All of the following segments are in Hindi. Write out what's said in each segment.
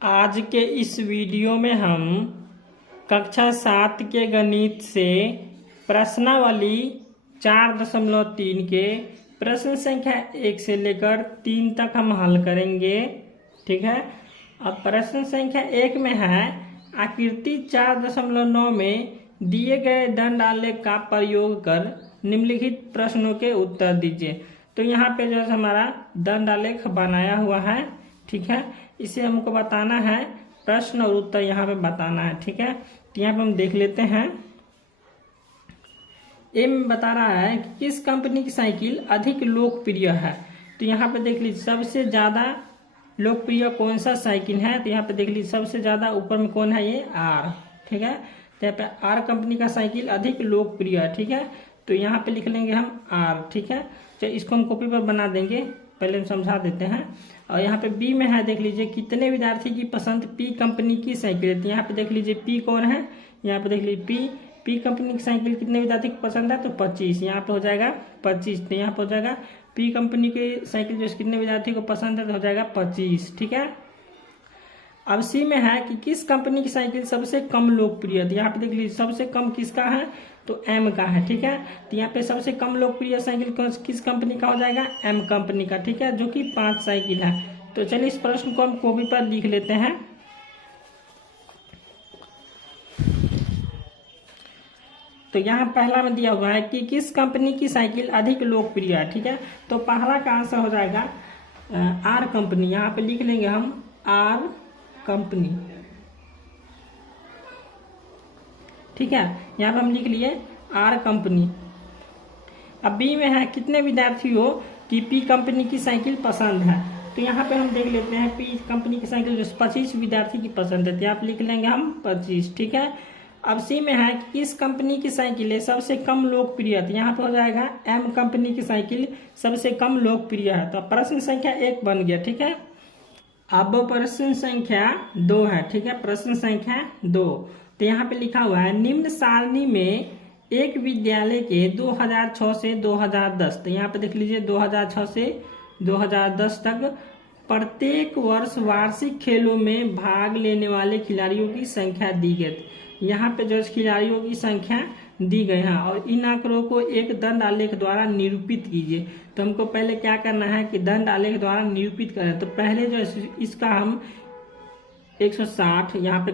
आज के इस वीडियो में हम कक्षा 7 के गणित से प्रश्नावली 4.3 के प्रश्न संख्या 1 से लेकर 3 तक हम हल करेंगे। ठीक है। अब प्रश्न संख्या 1 में है आकृति 4.9 में दिए गए दंड आलेख का प्रयोग कर निम्नलिखित प्रश्नों के उत्तर दीजिए। तो यहाँ पे जो है हमारा दंड आलेख बनाया हुआ है। ठीक है। इसे हमको बताना है, प्रश्न और उत्तर यहाँ पे बताना है। ठीक है। तो यहाँ पे हम देख लेते हैं। ए में बता रहा है कि किस कंपनी की साइकिल अधिक लोकप्रिय है। तो यहाँ पे देख लीजिए सबसे ज्यादा लोकप्रिय कौन सा साइकिल है। तो यहाँ पे देख लीजिए सबसे ज्यादा ऊपर में कौन है, ये आर। ठीक है। तो यहाँ पे आर कंपनी का साइकिल अधिक लोकप्रिय है। ठीक है। तो यहाँ पे लिख लेंगे हम आर। ठीक है। तो इसको हम कॉपी पर बना देंगे, पहले हम समझा देते हैं। और यहाँ पे बी में है, देख लीजिए कितने विद्यार्थी की पसंद पी कंपनी की साइकिल है। तो यहाँ पे देख लीजिए पी कौन है, यहाँ पे देख लीजिए पी कंपनी की साइकिल कितने विद्यार्थी को पसंद है, तो 25। यहाँ पे हो जाएगा 25। तो यहाँ पे हो जाएगा पी कंपनी की साइकिल जो कितने विद्यार्थी को पसंद है, तो हो जाएगा 25। ठीक है। अब सी में है कि किस कंपनी की साइकिल सबसे कम लोकप्रिय है। तो यहाँ पे देख लीजिए सबसे कम किसका है, तो एम का है। ठीक है। तो यहाँ पे सबसे कम लोकप्रिय साइकिल किस कंपनी का हो जाएगा, एम कंपनी का। ठीक है, जो कि 5 साइकिल है। तो चलिए इस प्रश्न को हम कॉपी पर लिख लेते हैं। तो यहाँ पहला में दिया हुआ है कि किस कंपनी की साइकिल अधिक लोकप्रिय है। ठीक है। तो पहला का आंसर हो जाएगा आर कंपनी। यहाँ पे लिख लेंगे हम आर कंपनी। ठीक है। यहाँ पे हम लिख लिए आर कंपनी। अब बी में है कितने विद्यार्थियों की पी कंपनी की साइकिल पसंद है। तो यहाँ पे हम देख लेते हैं पी कंपनी की साइकिल जो 25 विद्यार्थी की पसंद है। तो यहाँ पे लिख लेंगे हम 25। ठीक है। अब सी में है कि किस कंपनी की साइकिल है सबसे कम लोकप्रिय है। तो यहाँ पे हो जाएगा एम कंपनी की साइकिल सबसे कम लोकप्रिय है। तो प्रश्न संख्या 1 बन गया। ठीक है। अब प्रश्न संख्या 2 है। ठीक है। प्रश्न संख्या 2, तो यहाँ पे लिखा हुआ है निम्न सारणी में एक विद्यालय के 2006 से 2010, तो यहाँ पे देख लीजिए 2006 से 2010 तक प्रत्येक वर्ष वार्षिक खेलों में भाग लेने वाले खिलाड़ियों की संख्या दी गई। यहाँ पे जो खिलाड़ियों की संख्या दी गई है और इन आंकड़ों को एक दंड आलेख द्वारा निरूपित कीजिए। तो हमको पहले क्या करना है कि दंड आलेख द्वारा निरूपित करें। तो पहले जो इसका हम 160 यहाँ पे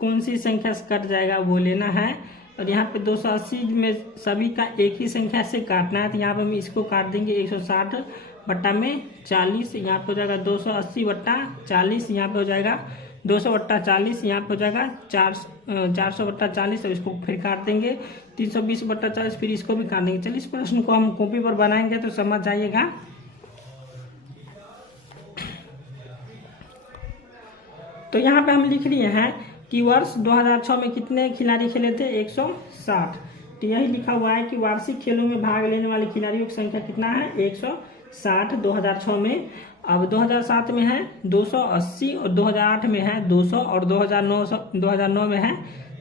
कौन सी संख्या से कट जाएगा वो लेना है, और यहाँ पे 280 में सभी का एक ही संख्या से काटना है। तो यहाँ पे हम इसको काट देंगे 160 बट्टा में 40। यहाँ पे हो जाएगा 280 बट्टा 40। यहाँ पे हो जाएगा 200 बट्टा 40। यहाँ पे हो जाएगा 400 बट्टा 40। और इसको फिर काट देंगे 320 बट्टा 40, फिर इसको भी काट देंगे। चलिए इस प्रश्न को हम कॉपी पर बनाएंगे तो समझ जाइएगा। तो यहाँ पे हम लिख लिए हैं कि वर्ष 2006 में कितने खिलाड़ी खेले थे, 160। तो यही लिखा हुआ है कि वार्षिक खेलों में भाग लेने वाले खिलाड़ियों की संख्या कितना है, 160 2006 में। अब 2007 में है 280, और 2008 में है 200, और 2009 में है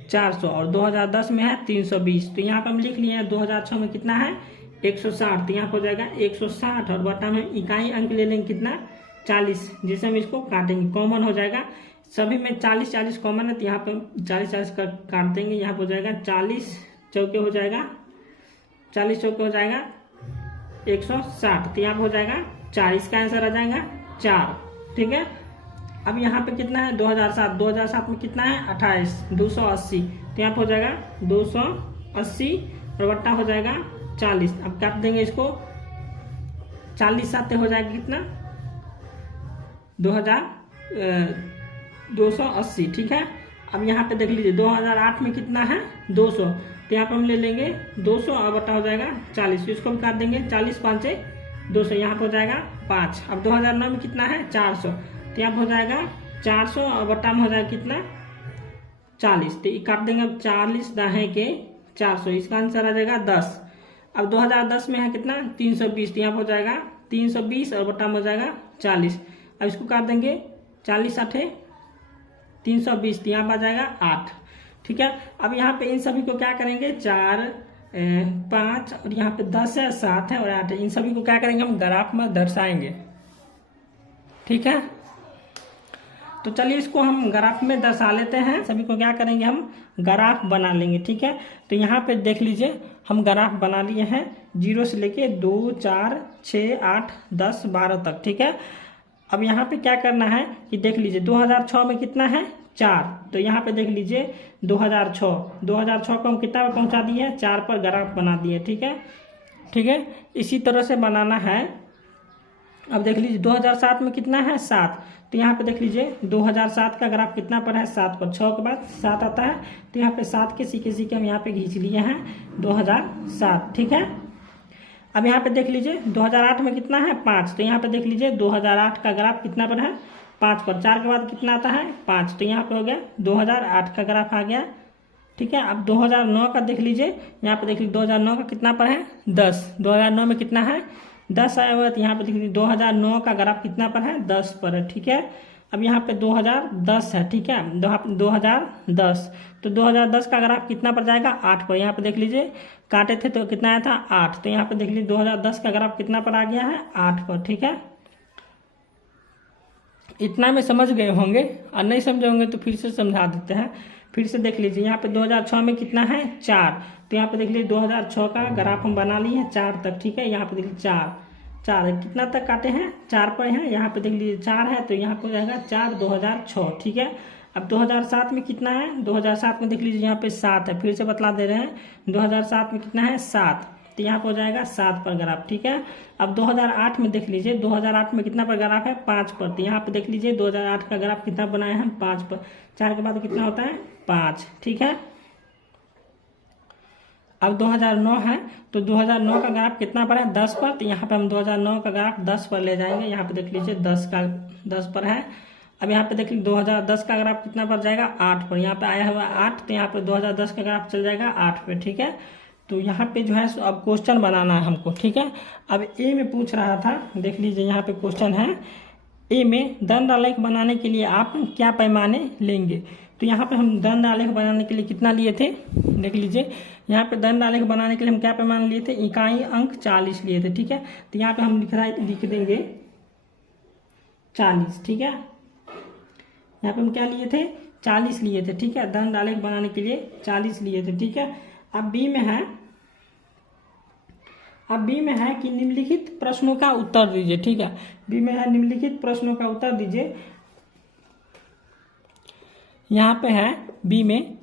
400, और 2010 में है 320। तो यहाँ पर हम लिख लिए हैं 2006 में कितना है, 160। तो यहाँ पर हो जाएगा 160, और बटा में इकाई अंक ले लेंगे कितना, 40, जिसे हम इसको काटेंगे, कॉमन हो जाएगा। सभी में 40 कॉमन है। तो यहाँ पे 40 काट देंगे। यहाँ पे हो जाएगा 40 चौके हो जाएगा 40 चौके हो जाएगा 160। तो यहाँ पे हो जाएगा 4। इसका आंसर आ जाएगा 4। ठीक है। अब यहाँ पे कितना है, 2007 में कितना है, 28, 280। तो यहाँ पे हो जाएगा 280 और बट्टा हो जाएगा 40। अब काट देंगे इसको, 40 साथ हो जाएगा कितना, 280। ठीक है। अब यहाँ पे देख लीजिए 2008 में कितना है, 200। तो यहाँ पे हम ले लेंगे 200 और बटा हो जाएगा 40। इसको हम काट देंगे, 40 5 200। यहाँ पे हो जाएगा 5। अब 2009 में कितना है, 400। तो यहाँ पे हो जाएगा 400 और बटा में हो जाएगा कितना, 40। तो काट देंगे 40 दाहे के 400। इसका आंसर आ जाएगा 10। अब 2010 में है कितना, 320। तो यहाँ पे हो जाएगा 320 और बटा में हो जाएगा 40। अब इसको काट देंगे 40 8 320। तो यहाँ पर आ जाएगा 8। ठीक है। अब यहाँ पे इन सभी को क्या करेंगे, 4 5 और यहाँ पे 10 है, 7 है और 8 है। इन सभी को क्या करेंगे, हम ग्राफ में दर्शाएंगे। ठीक है। तो चलिए इसको हम ग्राफ में दर्शा लेते हैं। सभी को क्या करेंगे, हम ग्राफ बना लेंगे। ठीक है, तो यहाँ पे देख लीजिए हम ग्राफ बना लिए हैं 0 से लेके 2, 4, 6, 8, 10, 12 तक। ठीक है, अब यहाँ पे क्या करना है कि देख लीजिए 2006 में कितना है 4, तो यहाँ पे देख लीजिए 2006 को हम कितना पर पहुँचा दिए, 4 पर ग्राफ बना दिए। ठीक है, ठीक है, इसी तरह से बनाना है। अब देख लीजिए 2007 में कितना है 7, तो यहाँ पे देख लीजिए 2007 का ग्राफ कितना पर है 7 पर, 6 के बाद 7 आता है, तो यहाँ पे 7 के सीके हम यहाँ पे खींच लिए हैं 2007। ठीक है, अब यहाँ पे देख लीजिए 2008 में कितना है 5, तो यहाँ पे देख लीजिए 2008 का ग्राफ कितना पर है 5 पर, 4 के बाद कितना आता है 5, तो यहाँ पे हो गया 2008 का ग्राफ आ गया। ठीक है, अब 2009 का देख लीजिए, यहाँ पे देख लीजिए 2009 का कितना पर है 10, 2009 में कितना है 10 आया हुआ है, तो यहाँ पे देख लीजिए 2009 का ग्राफ कितना पर है 10 पर है। ठीक है, अब यहाँ पे 2010 है। ठीक है, 2010, तो 2010 का ग्राफ कितना पर जाएगा 8 पर, यहाँ पे देख लीजिए काटे थे तो कितना आया था 8, तो यहाँ पे देख लीजिए 2010 का ग्राफ कितना पर आ गया है 8 पर। ठीक है, इतना में समझ गए होंगे, और नहीं समझे होंगे तो फिर से समझा देते हैं। फिर से देख लीजिए यहाँ पे 2006 में कितना है 4, तो यहाँ पे देख लीजिए 2006 का ग्राफ हम बना लिए हैं 4 तक। ठीक है, यहाँ पे देख लीजिए 4 कितना तक काटे हैं 4 पर है, यहाँ पे देख लीजिए 4 है, तो यहाँ पे हो जाएगा 4 2006। ठीक है, अब 2007 में कितना है, 2007 में देख लीजिए यहाँ पे 7 है, फिर से बतला दे रहे हैं 2007 में कितना है 7, तो यहाँ पर हो जाएगा 7 पर ग्राफ। ठीक है, अब 2008 में देख लीजिए 2008 में कितना पर ग्राफ है 5 पर, तो यहाँ पे देख लीजिए 2008 का ग्राफ कितना बनाए हैं 5 पर, 4 के बाद कितना होता है 5। ठीक है, अब 2009 है, तो 2009 का ग्राफ कितना पर है 10 पर, तो यहाँ पे हम 2009 का ग्राफ 10 पर ले जाएंगे। यहाँ पे देख लीजिए 10 पर है। अब यहाँ पे देख लीजिए 2010 का ग्राफ कितना पर जाएगा 8 पर, यहाँ पे आया हुआ 8, तो यहाँ पे 2010 का ग्राफ चल जाएगा 8 पे। ठीक है, तो यहाँ पे जो है अब क्वेश्चन बनाना है हमको। ठीक है, अब ए में पूछ रहा था, देख लीजिए यहाँ पे क्वेश्चन है ए में दंड आलेख बनाने के लिए आप क्या पैमाने लेंगे, तो यहाँ पे हम दंड आलेख बनाने के लिए कितना लिए थे, देख लीजिए यहाँ पे दंड आलेख बनाने के लिए हम क्या पैमाने लिए थे, इकाई अंक 40 लिए थे। ठीक है, तो यहाँ पे हम लिख देंगे 40। ठीक है, यहाँ पे हम क्या लिए थे 40 लिए थे। ठीक है, दंड आलेख बनाने के लिए 40 लिए थे। ठीक है, अब बी में है कि निम्नलिखित प्रश्नों का उत्तर दीजिए। ठीक है, बी में है निम्नलिखित प्रश्नों का उत्तर दीजिए। यहाँ पे है बी में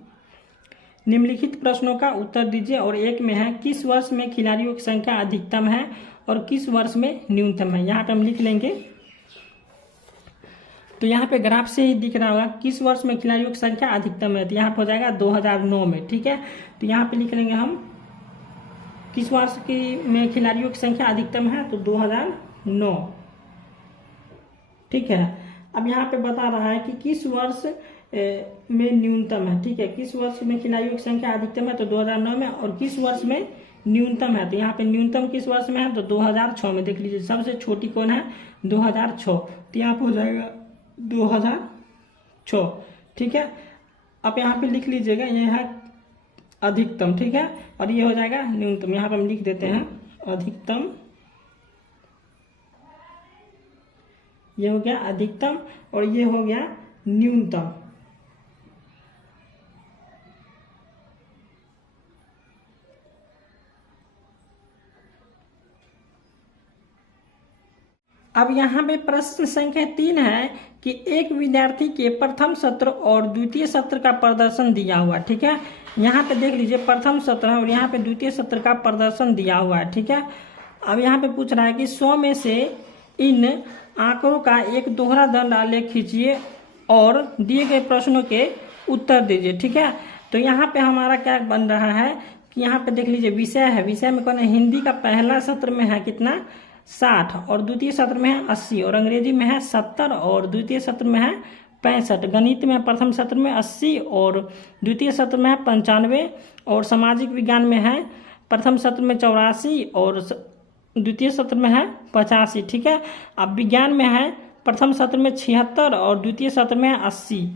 निम्नलिखित प्रश्नों का उत्तर दीजिए, और एक में है किस वर्ष में खिलाड़ियों की संख्या अधिकतम है और किस वर्ष में न्यूनतम है। यहाँ पे हम लिख लेंगे, तो यहाँ पे ग्राफ से ही दिख रहा होगा किस वर्ष में खिलाड़ियों की संख्या अधिकतम है, तो यहाँ पे हो जाएगा 2009 में। ठीक है, तो यहाँ पे लिख लेंगे हम किस वर्ष में खिलाड़ियों की संख्या अधिकतम है, तो 2009। ठीक है, अब यहाँ पे बता रहा है कि किस वर्ष में न्यूनतम है। ठीक है, किस वर्ष में खिलाड़ियों की संख्या अधिकतम है, तो 2009 में, और किस वर्ष में न्यूनतम है, तो यहाँ पे न्यूनतम किस वर्ष में है, तो 2006 में। देख लीजिए सबसे छोटी कौन है 2006, तो यहाँ पे हो जाएगा 2006। ठीक है, अब यहाँ पे लिख लीजिएगा यह है अधिकतम। ठीक है, और ये हो जाएगा न्यूनतम, यहाँ पे हम लिख देते हैं अधिकतम, ये हो गया अधिकतम और ये हो गया न्यूनतम। अब यहाँ पे प्रश्न संख्या 3 है कि एक विद्यार्थी के प्रथम सत्र और द्वितीय सत्र का प्रदर्शन दिया हुआ है। ठीक है, यहाँ पे देख लीजिए प्रथम सत्र है और यहाँ पे द्वितीय सत्र का प्रदर्शन दिया हुआ है। ठीक है, अब यहाँ पे पूछ रहा है कि 100 में से इन आंकड़ों का एक दोहरा दंड आलेख खींचिए और दिए गए प्रश्नों के उत्तर दीजिए। ठीक है, तो यहाँ पे हमारा क्या बन रहा है कि यहाँ पे देख लीजिए विषय है, विषय में कौन है, हिंदी का पहला सत्र में है कितना 60 और द्वितीय सत्र में है 80 और अंग्रेजी में है 70 और द्वितीय सत्र में है 65, गणित में प्रथम सत्र में 80 और द्वितीय सत्र में है 95 और सामाजिक विज्ञान में है प्रथम सत्र में 84 और द्वितीय सत्र में है 85। ठीक है, अब विज्ञान में है प्रथम सत्र में 76 और द्वितीय सत्र में है 80।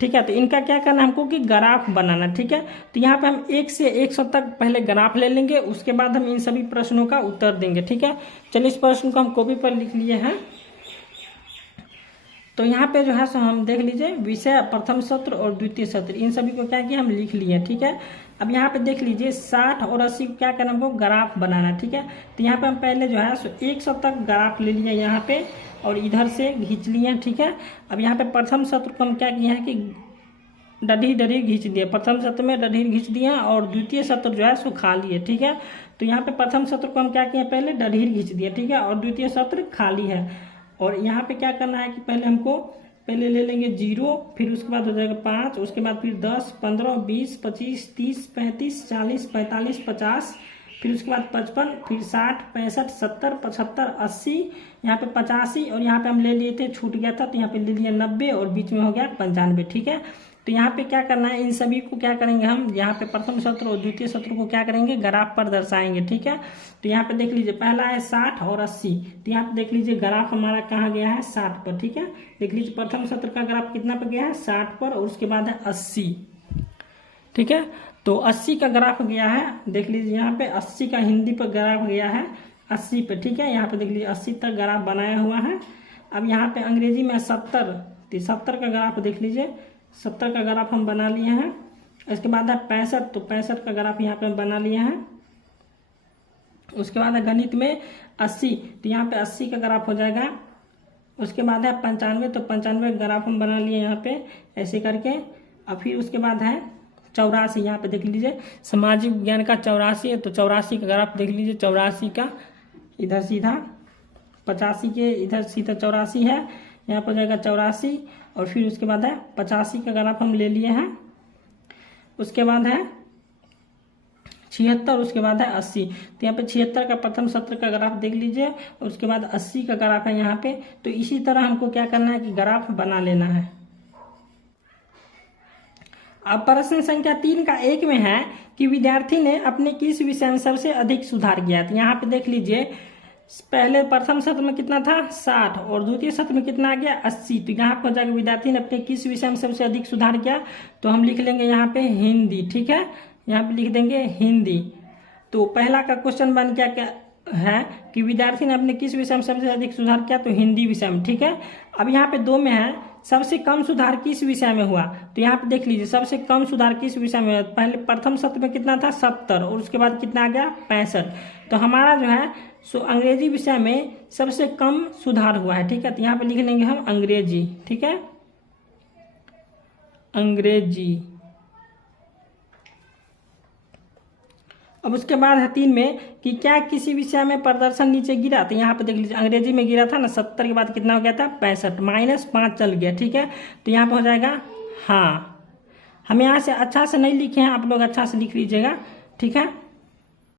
ठीक है, तो इनका क्या करना है हमको कि ग्राफ बनाना। ठीक है, तो यहाँ पे हम 1 से 100 तक पहले ग्राफ ले लेंगे, उसके बाद हम इन सभी प्रश्नों का उत्तर देंगे। ठीक है, चलिए इस प्रश्न को हम कॉपी पर लिख लिए हैं। तो यहाँ पे जो है सो हम देख लीजिए विषय, प्रथम सत्र और द्वितीय सत्र, इन सभी को क्या किया हम लिख लिए। ठीक है, अब यहाँ पे देख लीजिए 60 और 80 को क्या करना हमको ग्राफ बनाना है। ठीक है, तो यहाँ पे हम पहले जो है सो 100 तक ग्राफ ले लिया यहाँ पे और इधर से खींच लिए। ठीक है, अब यहाँ पे प्रथम सत्र को हम क्या किया है कि डढ़ी खींच दिए, प्रथम सत्र में डढ़ी खींच दिया और द्वितीय सत्र जो है सो खाली है। ठीक है, तो यहाँ पे प्रथम सत्र को हम क्या किए पहले डढ़ी खींच दिया। ठीक है, और द्वितीय सत्र खाली है। और यहाँ पे क्या करना है कि पहले हमको पहले ले लेंगे 0, फिर उसके बाद हो जाएगा 5, उसके बाद फिर 10, 15, 20, 25, 30, 35, 40, 45, 50, फिर उसके बाद 55, फिर 60, 65, 70, 75, 80, यहाँ पे 85 और यहाँ पे हम ले लिए थे छूट गया था तो यहाँ पे ले लिया 90 और बीच में हो गया 95। ठीक है, तो यहाँ पे क्या करना है इन सभी को क्या करेंगे हम यहाँ पे प्रथम सत्र और द्वितीय सत्र को क्या करेंगे ग्राफ पर दर्शाएंगे। ठीक है, तो यहाँ पे देख लीजिए पहला है 60 और 80, तो यहाँ पे देख लीजिए ग्राफ हमारा कहाँ गया है 60 पर। ठीक है, देख लीजिए प्रथम सत्र का ग्राफ कितना पर गया है 60 पर और उसके बाद है 80। ठीक है, तो 80 का ग्राफ गया है, देख लीजिए यहाँ पे 80 का हिंदी पर ग्राफ गया है 80 पे। ठीक है, यहाँ पे देख लीजिए 80 तक ग्राफ बनाया हुआ है। अब यहाँ पे अंग्रेजी में 70, तो 70 का ग्राफ देख लीजिए 70 का ग्राफ हम बना लिए हैं। इसके बाद है 65, तो 65 का ग्राफ यहाँ पे हम बना लिए हैं। उसके बाद है गणित में 80, तो यहाँ पे 80 का ग्राफ हो जाएगा। उसके बाद है 95, तो 95 का ग्राफ हम बना लिए यहाँ पे ऐसे करके। अब फिर उसके बाद है 84, यहाँ पे देख लीजिए सामाजिक विज्ञान का 84 है, तो 84 का ग्राफ देख लीजिए 84 का इधर सीधा 85 के इधर सीधा 84 है, यहाँ पर जाएगा 84 और फिर उसके बाद है 85 का ग्राफ हम ले लिए हैं। उसके बाद है 76, उसके बाद है 80, तो यहाँ पे 76 का प्रथम सत्र का ग्राफ देख लीजिए और उसके बाद 80 का ग्राफ है यहाँ पे। तो इसी तरह हमको क्या करना है कि ग्राफ बना लेना है। अब प्रश्न संख्या 3 का 1 में है कि विद्यार्थी ने अपने किस विषय में सबसे अधिक सुधार किया। तो यहाँ पे देख लीजिए पहले प्रथम सत्र में कितना था 60 और द्वितीय सत्र में कितना आ गया 80, तो यहाँ पर जाकर विद्यार्थी ने अपने किस विषय में सबसे अधिक सुधार किया, तो हम लिख लेंगे यहाँ पे हिंदी। ठीक है, यहाँ पे लिख देंगे हिंदी। तो पहला का क्वेश्चन बन क्या है कि विद्यार्थी ने अपने किस विषय में सबसे अधिक सुधार किया, तो हिंदी विषय में। ठीक है, अब यहाँ पे 2 में है सबसे कम सुधार किस विषय में हुआ, तो यहाँ पे देख लीजिए सबसे कम सुधार किस विषय में हुआ। पहले प्रथम सत्र में कितना था 70 और उसके बाद कितना आ गया 65, तो हमारा जो है सो अंग्रेजी विषय में सबसे कम सुधार हुआ है। ठीक है, तो यहाँ पे लिख लेंगे हम अंग्रेजी। ठीक है, अंग्रेजी। अब उसके बाद है 3 में कि क्या किसी विषय में प्रदर्शन नीचे गिरा, तो यहाँ पे देख लीजिए अंग्रेजी में गिरा था ना 70 के बाद कितना हो गया था 65, -5 चल गया। ठीक है, तो यहाँ पे हो जाएगा हाँ। हम यहाँ से अच्छा से नहीं लिखे हैं, आप लोग अच्छा से लिख लीजिएगा। ठीक है।